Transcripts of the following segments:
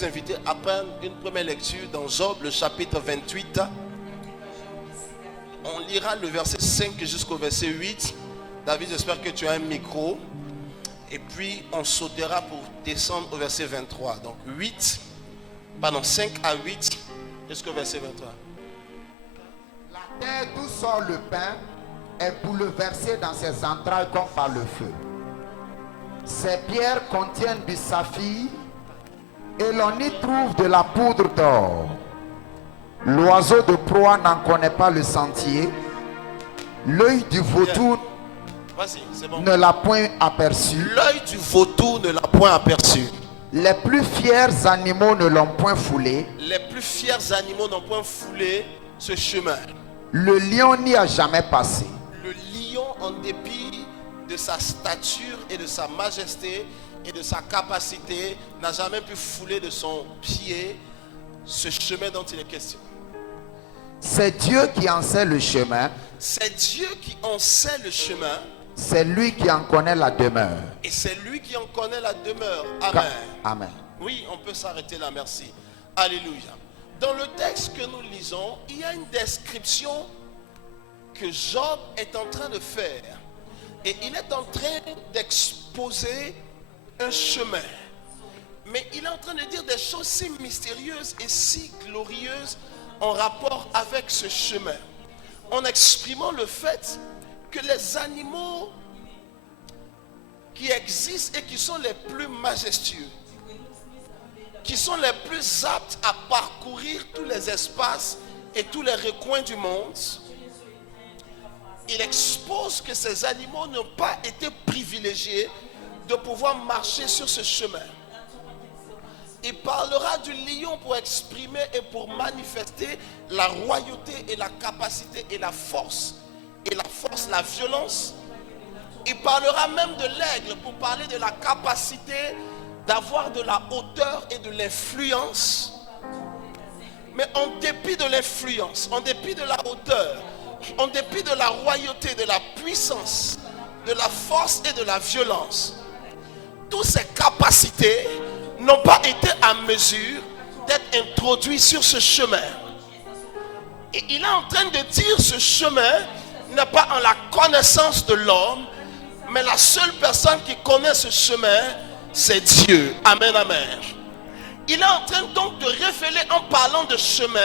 vous inviter à prendre une première lecture dans Job, le chapitre 28. On lira le verset 5 jusqu'au verset 8. David, j'espère que tu as un micro. Et puis, on sautera pour descendre au verset 23. Donc, 5 à 8 jusqu'au verset 23. La terre d'où sort le pain est bouleversée dans ses entrailles comme par le feu. Ces pierres contiennent du saphir et l'on y trouve de la poudre d'or. L'oiseau de proie n'en connaît pas le sentier. L'œil du vautour ne l'a point aperçu. L'œil du vautour ne l'a point aperçu. Les plus fiers animaux ne l'ont point foulé. Les plus fiers animaux n'ont point foulé ce chemin. Le lion n'y a jamais passé. Le lion, en dépit de sa stature et de sa majesté et de sa capacité, n'a jamais pu fouler de son pied ce chemin dont il est question. C'est Dieu qui en sait le chemin. C'est Dieu qui en sait le chemin. C'est lui qui en connaît la demeure. Et c'est lui qui en connaît la demeure. Amen. Amen. Oui, on peut s'arrêter là, merci. Alléluia. Dans le texte que nous lisons, il y a une description que Job est en train de faire. Et il est en train d'exposer un chemin. Mais il est en train de dire des choses si mystérieuses et si glorieuses en rapport avec ce chemin. En exprimant le fait que les animaux qui existent et qui sont les plus majestueux, qui sont les plus aptes à parcourir tous les espaces et tous les recoins du monde, il expose que ces animaux n'ont pas été privilégiés de pouvoir marcher sur ce chemin. Il parlera du lion pour exprimer et pour manifester la royauté et la capacité et la force, la violence. Il parlera même de l'aigle pour parler de la capacité d'avoir de la hauteur et de l'influence. Mais en dépit de l'influence, en dépit de la hauteur, en dépit de la royauté, de la puissance, de la force et de la violence, toutes ces capacités n'ont pas été à mesure d'être introduits sur ce chemin. Et il est en train de dire ce chemin n'est pas en la connaissance de l'homme, mais la seule personne qui connaît ce chemin, c'est Dieu. Amen, amen. Il est en train donc de révéler, en parlant de chemin,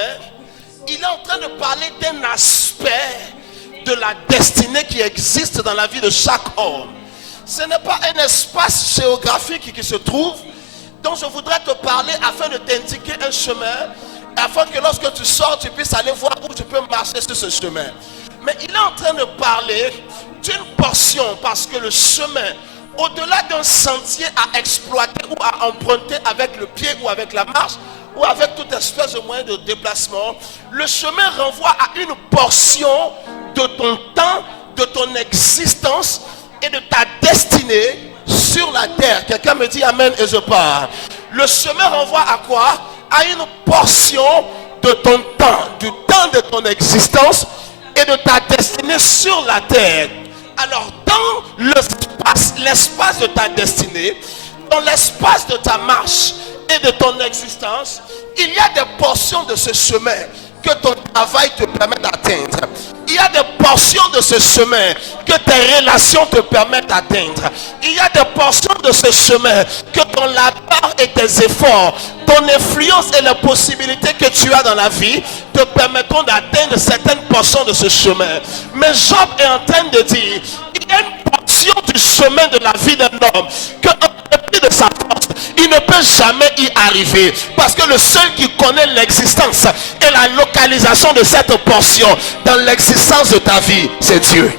il est en train de parler d'un aspect de la destinée qui existe dans la vie de chaque homme. Ce n'est pas un espace géographique qui se trouve, dont je voudrais te parler afin de t'indiquer un chemin, afin que lorsque tu sors, tu puisses aller voir où tu peux marcher sur ce chemin. Mais il est en train de parler d'une portion, parce que le chemin, au-delà d'un sentier à exploiter ou à emprunter avec le pied ou avec la marche, ou avec toute espèce de moyen de déplacement, le chemin renvoie à une portion de ton temps, de ton existence et de ta destinée sur la terre. Quelqu'un me dit amen et je pars. Le chemin renvoie à quoi? À une portion de ton temps, du temps de ton existence et de ta destinée sur la terre. Alors dans l'espace de ta destinée, dans l'espace de ta marche et de ton existence, il y a des portions de ce chemin que ton travail te permet d'atteindre. Il y a des portions de ce chemin que tes relations te permettent d'atteindre. Il y a des portions de ce chemin que ton labeur et tes efforts, ton influence et les possibilités que tu as dans la vie te permettront d'atteindre certaines portions de ce chemin. Mais Job est en train de dire, il y a une portion du chemin de la vie d'un homme que en dépit de sa force, il ne peut jamais y arriver. Parce que le seul qui connaît l'existence et la localisation de cette portion dans l'existence de ta vie, c'est Dieu.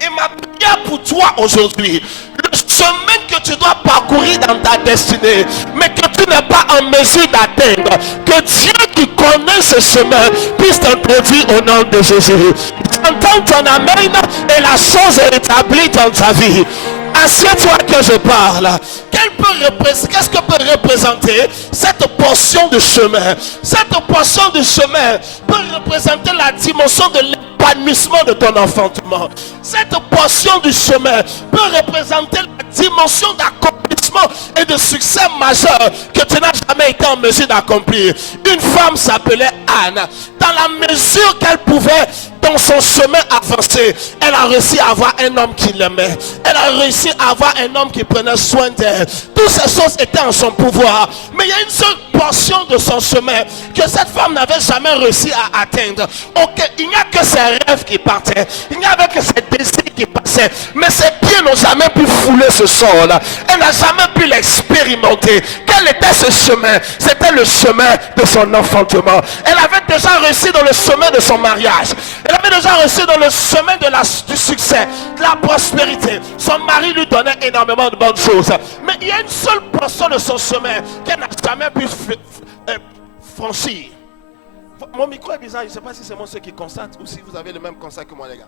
Et ma prière pour toi aujourd'hui, le chemin que tu dois parcourir dans ta destinée, mais que tu n'es pas en mesure d'atteindre, que Dieu qui connaît ce chemin puisse t'introduire au nom de Jésus. J'entends ton amen et la chose est établie dans ta vie. Assieds-toi que je parle. Qu'est-ce que peut représenter cette portion de chemin? Cette portion de chemin peut représenter la dimension de l'épanouissement de ton enfantement. Cette portion du chemin peut représenter la dimension d'accomplissement accomplissement et de succès majeur que tu n'as jamais été en mesure d'accomplir. Une femme s'appelait Anne. Dans la mesure qu'elle pouvait, dans son chemin avancé, elle a réussi à avoir un homme qui l'aimait. Elle a réussi à avoir un homme qui prenait soin d'elle. Toutes ces choses étaient en son pouvoir. Mais il y a une seule portion de son chemin que cette femme n'avait jamais réussi à atteindre. Ok, il n'y a que ses rêves qui partaient. Il n'y avait que ses désirs qui passaient. Mais ses pieds n'ont jamais pu fouler ce sol-là. Elle n'a jamais pu l'expérimenter. Quel était ce chemin? C'était le chemin de son enfantement. Elle avait déjà réussi dans le chemin de son mariage. Elle avait déjà réussi dans le chemin du succès, de la prospérité. Son mari lui donnait énormément de bonnes choses. Mais il y a une seule portion de son chemin qu'elle n'a jamais pu franchir. Mon micro est bizarre, je ne sais pas si c'est moi ceux qui constate ou si vous avez le même constat que moi les gars.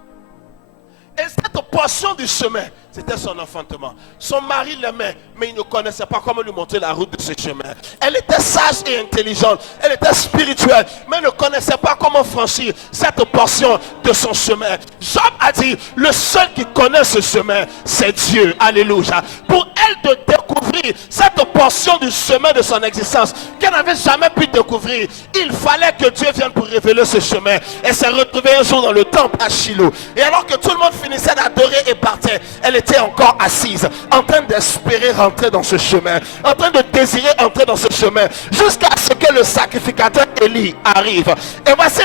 Et cette portion du chemin, c'était son enfantement. Son mari l'aimait, mais il ne connaissait pas comment lui montrer la route de ce chemin. Elle était sage et intelligente, elle était spirituelle, mais elle ne connaissait pas comment franchir cette portion de son chemin. Job a dit, le seul qui connaît ce chemin, c'est Dieu. Alléluia. Pour elle de découvrir cette portion du chemin de son existence, qu'elle n'avait jamais pu découvrir, il fallait que Dieu vienne pour révéler ce chemin. Elle s'est retrouvée un jour dans le temple à Shiloh. Et alors que tout le monde finissait d'adorer et partait, elle était encore assise, en train d'espérer rentrer dans ce chemin, en train de désirer entrer dans ce chemin, jusqu'à ce que le sacrificateur Élie arrive. Et voici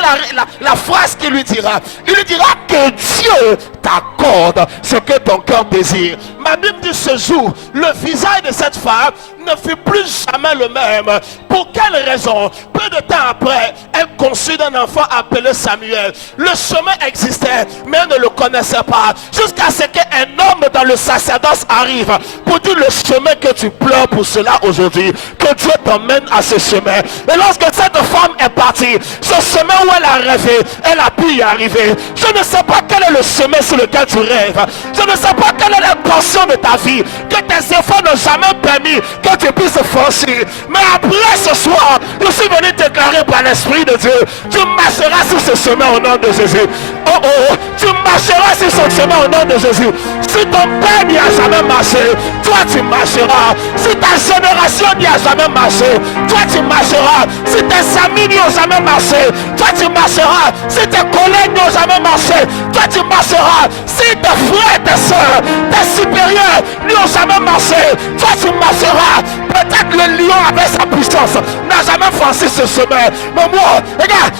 la phrase qu'il lui dira. Il lui dira que Dieu t'accorde ce que ton cœur désire. Ma Bible dit ce jour, le visage de cette femme ne fut plus jamais le même. Pour quelle raison? Peu de temps après, elle conçut un enfant appelé Samuel. Le chemin existait, mais elle ne le connaissait pas. Jusqu'à ce qu'un homme dans le sacerdoce arrive pour dire le chemin que tu pleures pour cela aujourd'hui, que Dieu t'emmène à ce chemin. Et lorsque cette femme est partie, ce chemin où elle a rêvé, elle a pu y arriver. Je ne sais pas quel est le chemin sur lequel tu rêves. Je ne sais pas quelle est la portion de ta vie que tes efforts n'ont jamais permis que tu puisses franchir. Mais après ce soir, je suis venu déclarer par l'Esprit de Dieu, tu marcheras sur ce chemin au nom de Jésus. Oh oh, tu marcheras sur ce chemin au nom de Jésus. Si ton père n'y a jamais marché, toi tu marcheras. Si ta génération n'y a jamais marché, toi tu marcheras. Si tes amis n'y ont jamais marché, toi tu marcheras. Si tes collègues n'y ont jamais marché, toi tu marcheras. Si tes frères, tes soeurs, tes supérieurs n'y ont jamais marché, toi tu marcheras. Peut-être le lion avec sa puissance n'a jamais franchi ce chemin. Mais moi, regarde,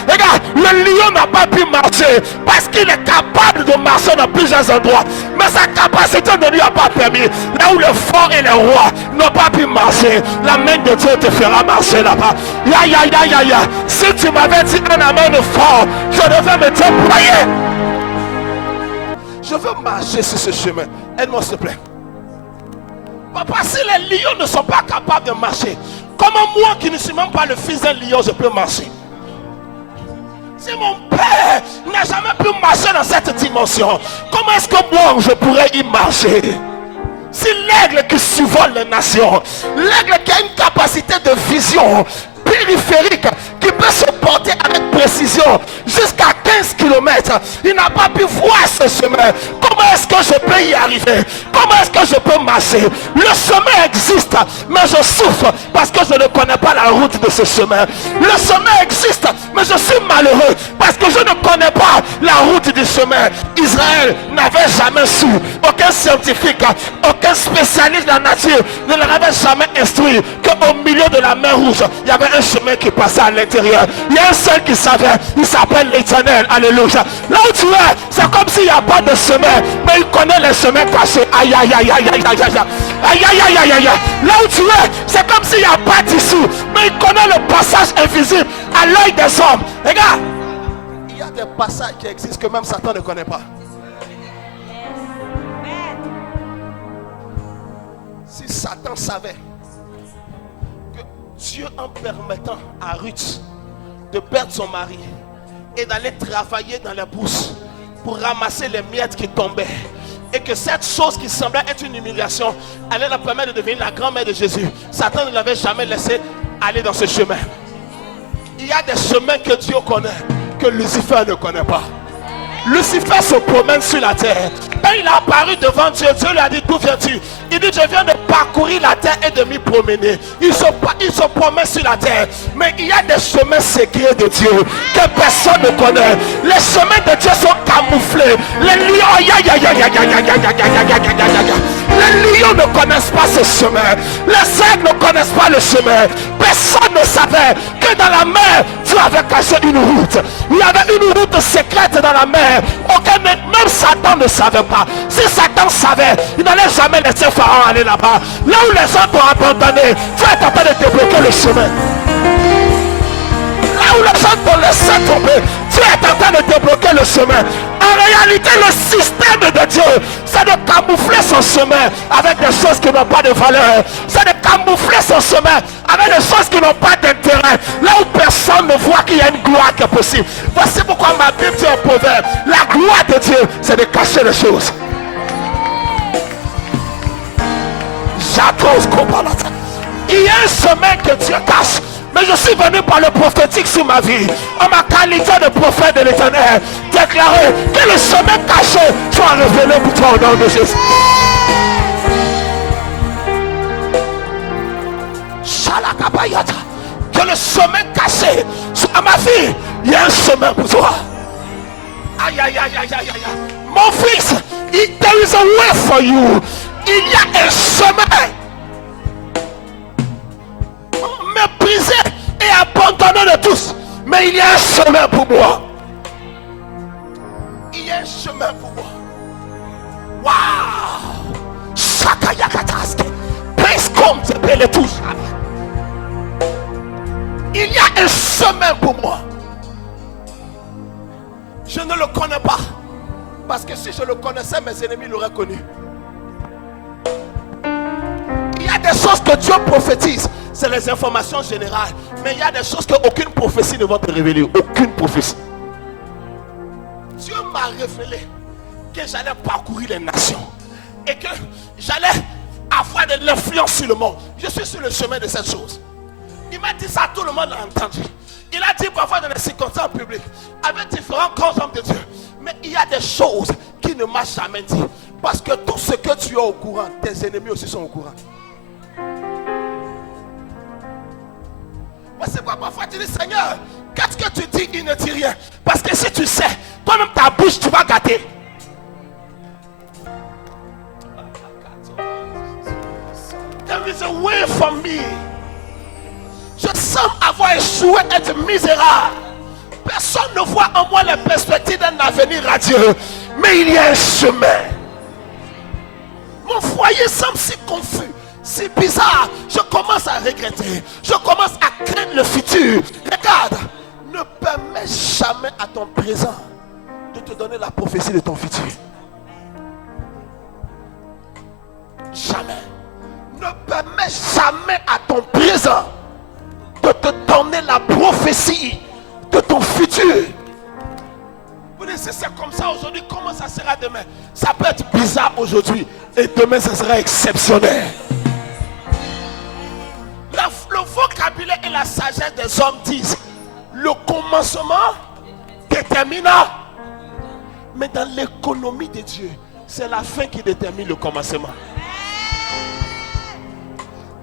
le lion n'a pas pu marcher parce qu'il est capable de marcher dans plusieurs endroits. Mais sa capacité ne lui a pas permis. Là où les forts et les rois n'ont pas pu marcher, la main de Dieu te fera marcher là-bas. Ya. Si tu m'avais dit un amen fort, je devais me déployer. Je veux marcher sur ce chemin. Aide-moi s'il te plaît. Papa, si les lions ne sont pas capables de marcher, comment moi qui ne suis même pas le fils d'un lion, je peux marcher? Si mon père n'a jamais pu marcher dans cette dimension, comment est-ce que moi je pourrais y marcher? Si l'aigle qui survole les nations, l'aigle qui a une capacité de vision périphérique, qui peut se porter avec précision jusqu'à 15 km, il n'a pas pu voir ce chemin. Comment est-ce que je peux y arriver? Comment est-ce que je peux marcher? Le chemin existe, mais je souffre parce que je ne connais pas la route de ce chemin. Le chemin existe, mais je suis malheureux parce que je ne connais pas la route du chemin. Israël n'avait jamais su, aucun scientifique, aucun spécialiste de la nature ne leur avait jamais instruit qu'au milieu de la mer Rouge, il y avait un chemin qui passait à l'intérieur. Il y a un seul qui savait, il s'appelle l'Éternel. Alléluia. Là où tu es, c'est comme s'il n'y a pas de chemin, mais il connaît les chemins cachés. Aïe. Là où tu es, c'est comme s'il n'y a pas d'issue, mais il connaît le passage invisible à l'œil des hommes. Regarde, il y a des passages qui existent que même Satan ne connaît pas. Si Satan savait que Dieu, en permettant à Ruth de perdre son mari et d'aller travailler dans la brousse pour ramasser les miettes qui tombaient, et que cette chose qui semblait être une humiliation allait la permettre de devenir la grand-mère de Jésus, Satan ne l'avait jamais laissé aller dans ce chemin. Il y a des chemins que Dieu connaît, que Lucifer ne connaît pas. Lucifer se promène sur la terre. Quand il a apparu devant Dieu, Dieu lui a dit, d'où viens-tu? Il dit, je viens de parcourir la terre et de m'y promener. Il se promène sur la terre. Mais il y a des chemins secrets de Dieu que personne ne connaît. Les chemins de Dieu sont camouflés. Les lions, les lions ne connaissent pas ce chemin. Les aigles ne connaissent pas le chemin. Personne ne savait que dans la mer, Dieu avait caché une route. Il y avait une route secrète dans la mer. Aucun, même Satan ne savait pas. Si Satan savait, il n'allait jamais laisser Pharaon aller là-bas. Là où les gens t'ont abandonné, Dieu est en train de débloquer le chemin. Là où les gens t'ont laissé tomber, Dieu est en train de débloquer le chemin. En réalité, le système de Dieu, c'est de camoufler son chemin avec des choses qui n'ont pas de valeur. C'est de camoufler son chemin avec des choses qui n'ont pas d'intérêt. Là où personne ne voit qu'il y a une gloire qui est possible. Voici pourquoi ma Bible dit au proverbe, la gloire de Dieu, c'est de cacher les choses. Il y a un chemin que Dieu cache. Mais je suis venu par le prophétique sur ma vie. En ma qualité de prophète de l'Éternel, déclarer que le chemin caché soit révélé pour toi au nom de Jésus. Que le chemin caché soit ma vie. Il y a un chemin pour toi. Aïe aïe aïe aïe aïe aïe. Mon fils, there is a way for you. Il y a un chemin. Méprisé et abandonné de tous, mais il y a un chemin pour moi. Il y a un chemin pour moi. Waouh! Sakayakataske. Prescom te pele tous. Il y a un chemin pour moi. Je ne le connais pas. Parce que si je le connaissais, mes ennemis l'auraient connu. Il y a des choses que Dieu prophétise. C'est les informations générales. Mais il y a des choses qu'aucune prophétie ne va te révéler. Aucune prophétie. Dieu m'a révélé que j'allais parcourir les nations. Et que j'allais avoir de l'influence sur le monde. Je suis sur le chemin de cette chose. Il m'a dit ça, tout le monde l'a entendu. Il a dit parfois dans les circonstances publiques, avec différents grands hommes de Dieu. Mais il y a des choses qu'il ne m'a jamais dit. Parce que tout ce que tu es au courant, tes ennemis aussi sont au courant. C'est quoi parfois tu dis Seigneur, qu'est-ce que tu dis? Il ne dit rien. Parce que si tu sais, toi-même ta bouche tu vas gâter. There is a way for me. Je semble avoir échoué, être misérable. Personne ne voit en moi les perspectives d'un avenir radieux. Mais il y a un chemin. Mon foyer semble si confus. C'est bizarre, je commence à regretter. Je commence à craindre le futur. Regarde, ne permets jamais à ton présent de te donner la prophétie de ton futur. Jamais. Ne permets jamais à ton présent de te donner la prophétie de ton futur. Vous dites, c'est comme ça aujourd'hui, comment ça sera demain? Ça peut être bizarre aujourd'hui et demain ça sera exceptionnel. Le vocabulaire et la sagesse des hommes disent le commencement détermina. Mais dans l'économie de Dieu, c'est la fin qui détermine le commencement.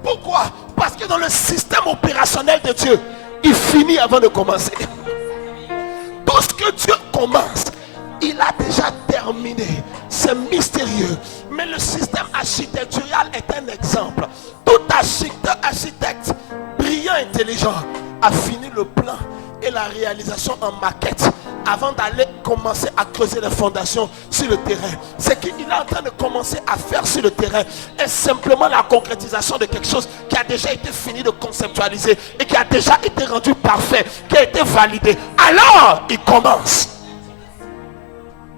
Pourquoi? Parce que dans le système opérationnel de Dieu, il finit avant de commencer. Tout ce que Dieu commence, il a déjà terminé. C'est mystérieux. Mais le système architectural est un exemple. Tout architecte brillant, intelligent, a fini le plan et la réalisation en maquette avant d'aller commencer à creuser les fondations sur le terrain. Ce qu'il est en train de commencer à faire sur le terrain est simplement la concrétisation de quelque chose qui a déjà été fini de conceptualiser et qui a déjà été rendu parfait, qui a été validé. Alors, il commence.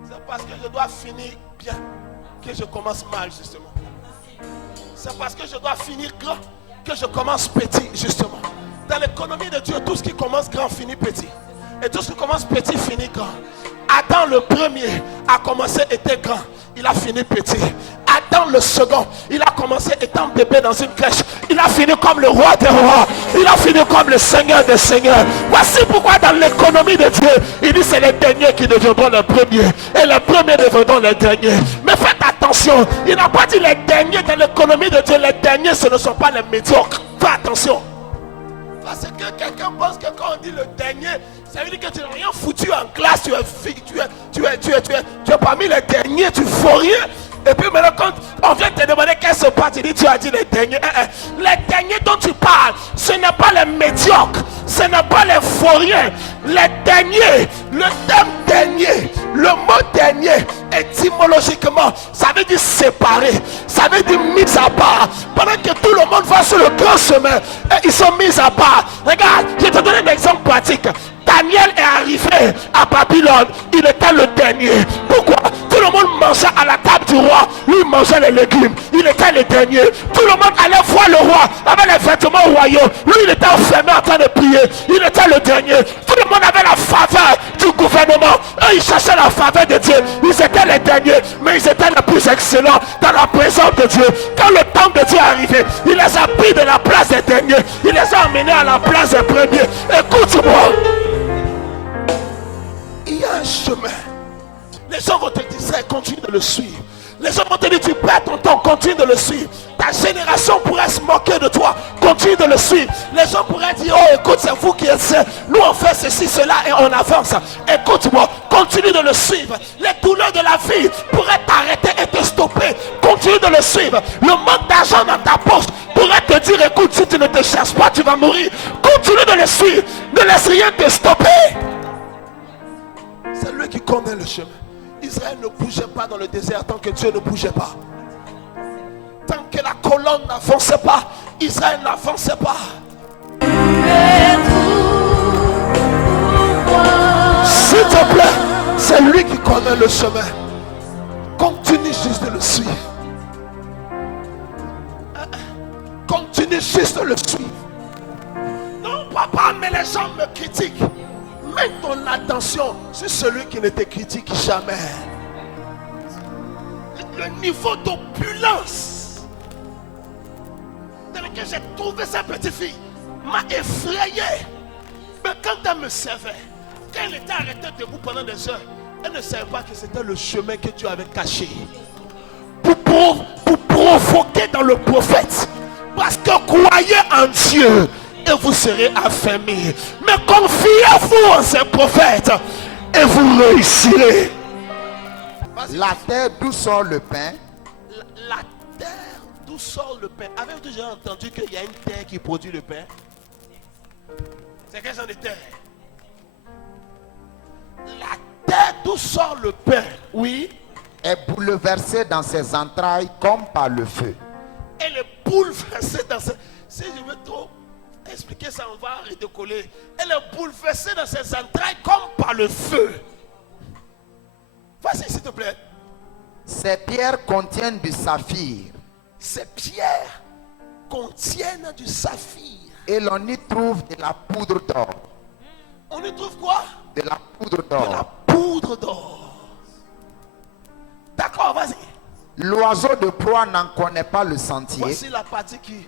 C'est parce que je dois finir bien que je commence mal, justement. C'est parce que je dois finir grand que je commence petit, justement. Dans l'économie de Dieu, tout ce qui commence grand finit petit. Et tout ce qui commence petit finit grand. Adam le premier a commencé, était grand, il a fini petit. Adam le second, il a commencé étant bébé dans une crèche, il a fini comme le roi des rois, il a fini comme le seigneur des seigneurs. Voici pourquoi dans l'économie de Dieu, il dit c'est les derniers qui deviendront les premiers et les premiers deviendront les derniers. Mais faites attention, il n'a pas dit les derniers dans l'économie de Dieu, les derniers ce ne sont pas les médiocres. Fais attention. Parce que quelqu'un pense que quand on dit le dernier, ça veut dire que tu n'as rien foutu en classe, tu es parmi les derniers, tu ne fais rien. Et puis maintenant quand on vient te demander qu'est-ce qui se passe, tu as dit les derniers. Les derniers dont tu parles, ce n'est pas les médiocres, ce n'est pas les vauriens. Les derniers, le terme dernier, le mot dernier, étymologiquement, ça veut dire séparé, ça veut dire mis à part. Pendant que tout le monde va sur le grand chemin, et ils sont mis à part. Regarde, je vais te donner un exemple pratique. Daniel est arrivé à Babylone, il était le dernier. Pourquoi? Tout le monde mangeait à la table du roi, lui mangeait les légumes, il était le dernier. Tout le monde allait voir le roi avec les vêtements royaux, lui il était enfermé en train de prier, il était le dernier. Tout le monde avait la faveur du gouvernement, eux ils cherchaient la faveur de Dieu, ils étaient les derniers, mais ils étaient les plus excellents dans la présence de Dieu. Quand le temps de Dieu est arrivé, il les a pris de la place des derniers, il les a emmenés à la place des premiers. Écoute-moi, il y a un chemin. Les gens vont te dire ça, continue de le suivre. Les gens vont te dire tu perds ton temps, continue de le suivre. Ta génération pourrait se moquer de toi, continue de le suivre. Les gens pourraient dire oh écoute c'est vous qui êtes seul, nous on fait ceci, cela et on avance. Écoute-moi, continue de le suivre. Les douleurs de la vie pourraient t'arrêter et te stopper, continue de le suivre. Le manque d'argent dans ta poche pourrait te dire écoute si tu ne te cherches pas tu vas mourir. Continue de le suivre, ne laisse rien te stopper. C'est lui qui connaît le chemin. Israël ne bougeait pas dans le désert tant que Dieu ne bougeait pas. Tant que la colonne n'avançait pas, Israël n'avançait pas. S'il te plaît, c'est lui qui connaît le chemin. Continue juste de le suivre. Continue juste de le suivre. Non papa, mais les gens me critiquent. Mets ton attention sur celui qui ne te critique jamais. Le niveau d'opulence dans lequel j'ai trouvé cette petite fille m'a effrayé. Mais quand elle me servait, quand elle était arrêtée debout pendant des heures, elle ne savait pas que c'était le chemin que Dieu avait caché. Pour provoquer dans le prophète. Parce que croyez en Dieu et vous serez affamés. Mais confiez-vous en ces prophètes et vous réussirez. La terre d'où sort le pain. La terre d'où sort le pain. Avez-vous déjà entendu qu'il y a une terre qui produit le pain? C'est quel genre de terre? La terre d'où sort le pain, oui, est bouleversée dans ses entrailles comme par le feu. Elle est bouleversée dans ses... Si je veux trop expliquer ça, on va redécoller. Elle est bouleversée dans ses entrailles comme par le feu. Vas-y s'il te plaît. Ces pierres contiennent du saphir. Ces pierres contiennent du saphir. Et l'on y trouve de la poudre d'or. On y trouve quoi? De la poudre De la d'or. poudre d'or. D'accord, vas-y. L'oiseau de proie n'en connaît pas le sentier. Voici la partie qui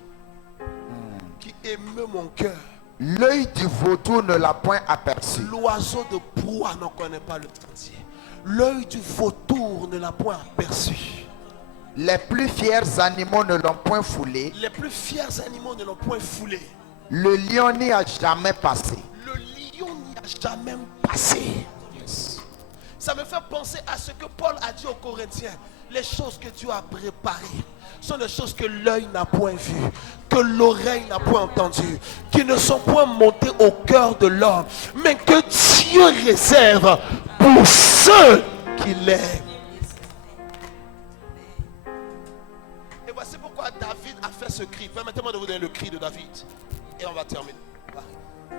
émeut mon cœur. L'œil du vautour ne l'a point aperçu. L'oiseau de proie n'en connaît pas le sentier. L'œil du vautour ne l'a point aperçu. Les plus fiers animaux ne l'ont point foulé. Les plus fiers animaux ne l'ont point foulé. Le lion n'y a jamais passé. Le lion n'y a jamais passé. Ça me fait penser à ce que Paul a dit aux Corinthiens. Les choses que Dieu a préparées sont des choses que l'œil n'a point vues, que l'oreille n'a point entendues, qui ne sont point montées au cœur de l'homme, mais que Dieu réserve pour ceux qui l'aiment. Et voici pourquoi David a fait ce cri. Permettez-moi de vous donner le cri de David. Et on va terminer.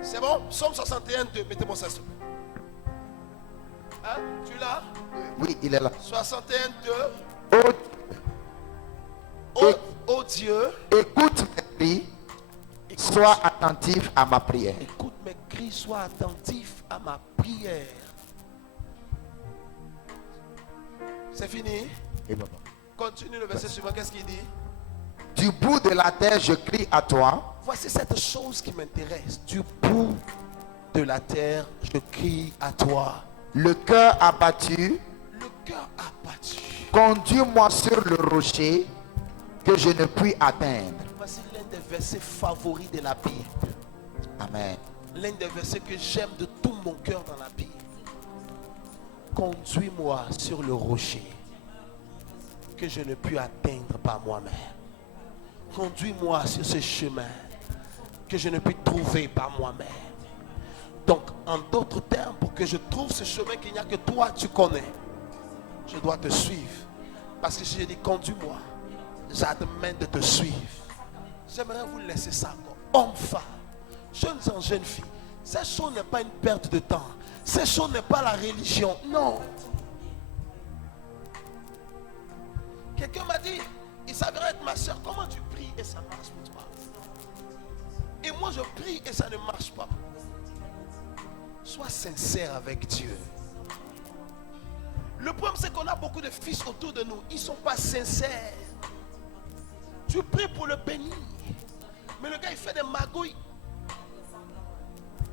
C'est bon? Psaume 61, 2. Mettez-moi ça sur. Hein? Tu l'as? Oui, il est là. 61, 2. Oh Dieu, Écoute mes cris, sois attentif à ma prière. écoute mes cris, sois attentif à ma prière. C'est fini. Et papa. Continue le verset suivant. Qu'est-ce qu'il dit? Du bout de la terre, je crie à toi. Voici cette chose qui m'intéresse. Du bout de la terre, je crie à toi. Le cœur abattu, Le cœur abattu. conduis-moi sur le rocher que je ne puis atteindre. Voici l'un des versets favoris de la Bible. Amen. L'un des versets que j'aime de tout mon cœur dans la Bible. Conduis-moi sur le rocher que je ne puis atteindre par moi-même. Conduis-moi sur ce chemin que je ne puis trouver par moi-même. Donc, en d'autres termes, pour que je trouve ce chemin qu'il n'y a que toi, tu connais, je dois te suivre. Parce que si je dis conduis-moi, j'admets de te suivre. J'aimerais vous laisser ça encore. Hommes, femmes, jeunes et jeunes filles. Cette chose n'est pas une perte de temps. Cette chose n'est pas la religion. Non. Quelqu'un m'a dit, il s'avérait être ma soeur, comment tu pries et ça marche pour toi? Et moi je prie et ça ne marche pas. Sois sincère avec Dieu. Le problème c'est qu'on a beaucoup de fils autour de nous. Ils ne sont pas sincères. Tu pries pour le bénir. Mais le gars il fait des magouilles.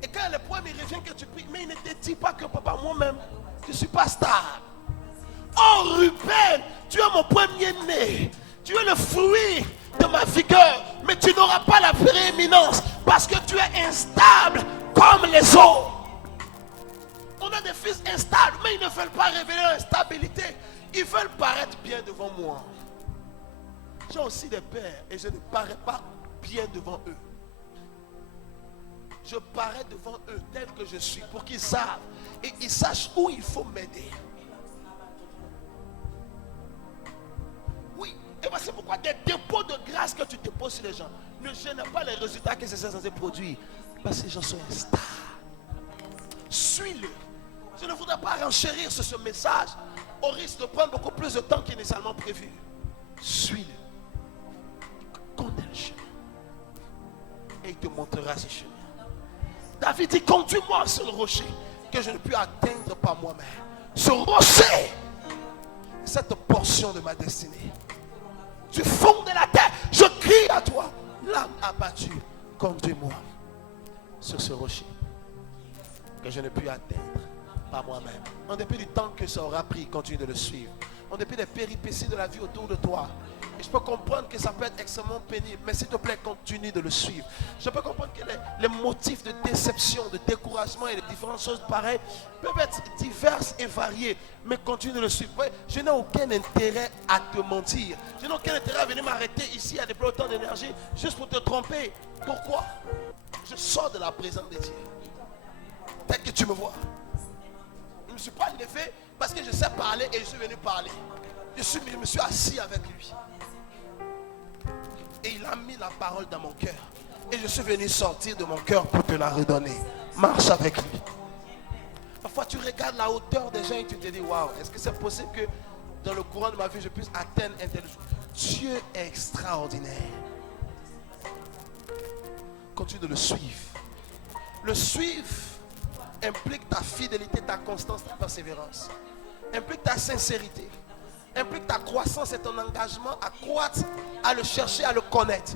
Et quand le problème il revient que tu pries, mais il ne te dit pas que papa moi-même, je ne suis pas stable. Oh Ruben, tu es mon premier-né. Tu es le fruit de ma vigueur. Mais tu n'auras pas la prééminence parce que tu es instable comme les autres. On a des fils instables, mais ils ne veulent pas révéler leur instabilité. Ils veulent paraître bien devant moi. J'ai aussi des pères et je ne parais pas bien devant eux. Je parais devant eux tel que je suis pour qu'ils savent et ils sachent où il faut m'aider. Oui, et voici pourquoi des dépôts de grâce que tu déposes sur les gens ne gênent pas les résultats que c'est censé produire. Parce que les gens sont instables. Suis-le. Je ne voudrais pas renchérir sur ce message au risque de prendre beaucoup plus de temps qu'initialement prévu. Suis-le. Connais le chemin. Et il te montrera ce chemin. David dit, conduis-moi sur le rocher que je ne puis atteindre par moi-même. Ce rocher, cette portion de ma destinée. Du fond de la terre, je crie à toi, l'âme abattue, conduis-moi sur ce rocher que je ne puis atteindre par moi-même. En dépit du temps que ça aura pris, continue de le suivre. En dépit des péripéties de la vie autour de toi. Et je peux comprendre que ça peut être extrêmement pénible, mais s'il te plaît, continue de le suivre. Je peux comprendre que les motifs de déception, de découragement et de différentes choses pareilles peuvent être diverses et variées, mais continue de le suivre. Ouais, je n'ai aucun intérêt à te mentir. Je n'ai aucun intérêt à venir m'arrêter ici à déployer autant d'énergie juste pour te tromper. Pourquoi? Je sors de la présence de Dieu. Peut-être que tu me vois. Je ne me suis pas levé parce que je sais parler et je suis venu parler. Je me suis assis avec lui. Et il a mis la parole dans mon cœur. Et je suis venu sortir de mon cœur pour te la redonner. Marche avec lui. Parfois tu regardes la hauteur des gens et tu te dis, waouh, est-ce que c'est possible que dans le courant de ma vie je puisse atteindre un tel jour? Dieu est extraordinaire. Continue de le suivre. Le suivre implique ta fidélité, ta constance, ta persévérance. Implique ta sincérité. Implique ta croissance et ton engagement à croître, à le chercher, à le connaître.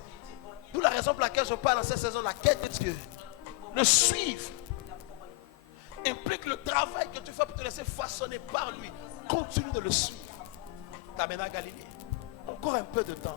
D'où la raison pour laquelle je parle dans cette saison, la quête de Dieu. Le suivre implique le travail que tu fais pour te laisser façonner par lui. Continue de le suivre. T'amènes à Galilée. Encore un peu de temps.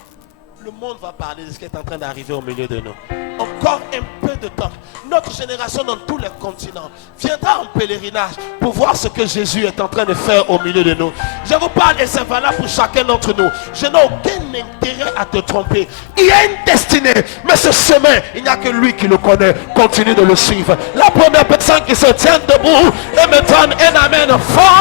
Le monde va parler de ce qui est en train d'arriver au milieu de nous. Encore un peu de temps. Notre génération dans tous les continents viendra en pèlerinage pour voir ce que Jésus est en train de faire au milieu de nous. Je vous parle et c'est valable pour chacun d'entre nous. Je n'ai aucun intérêt à te tromper. Il y a une destinée, mais ce chemin, il n'y a que lui qui le connaît. Continue de le suivre. La première personne qui se tient debout et me donne un amen fort.